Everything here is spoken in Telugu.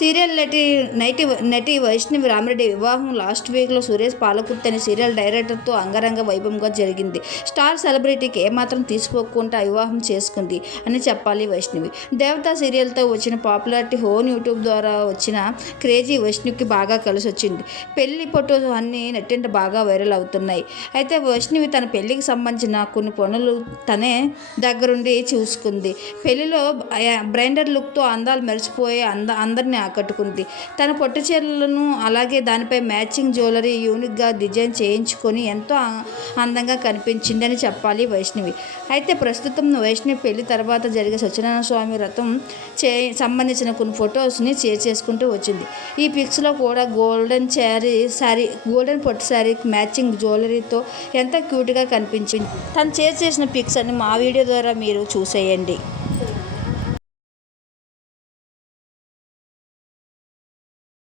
సీరియల్ నటి నటి నటి వైష్ణవి రామిరెడ్డి వివాహం లాస్ట్ వీక్లో సురేష్ పాలకుర్తి అనే సీరియల్ డైరెక్టర్తో అంగరంగ వైభవంగా జరిగింది. స్టార్ సెలబ్రిటీకి ఏమాత్రం తీసుకోకుండా వివాహం చేసుకుంది అని చెప్పాలి వైష్ణవి. దేవతా సీరియల్తో వచ్చిన పాపులారిటీ హోన్ యూట్యూబ్ ద్వారా వచ్చిన క్రేజీ వైష్ణవికి బాగా కలిసి వచ్చింది పెళ్ళి ఫోటోస్ అన్నీ నెట్టింట బాగా వైరల్ అవుతున్నాయి. అయితే వైష్ణవి తన పెళ్ళికి సంబంధించిన కొన్ని పనులు తనే దగ్గరుండి చూసుకుంది. పెళ్ళిలో బ్రైండర్ లుక్తో అందాలు మెరిసిపోయి అంద అందరిని ఆకట్టుకుంది. తన పొట్టి చీరలను అలాగే దానిపై మ్యాచింగ్ జ్యువెలరీ యూనిక్గా డిజైన్ చేయించుకొని ఎంతో అందంగా కనిపించింది అని చెప్పాలి వైష్ణవి. అయితే ప్రస్తుతం వైష్ణవి పెళ్ళి తర్వాత జరిగే సత్యనారాయణ స్వామి వ్రతం చే సంబంధించిన కొన్ని ఫొటోస్ని షేర్ చేసుకుంటూ వచ్చింది. ఈ పిక్స్లో కూడా గోల్డెన్ శారీ శారీ గోల్డెన్ పొట్టు శారీ మ్యాచింగ్ జ్యువెలరీతో ఎంత క్యూట్గా కనిపించింది. తను షేర్ చేసిన పిక్స్ అన్ని మా వీడియో ద్వారా మీరు చూసేయండి.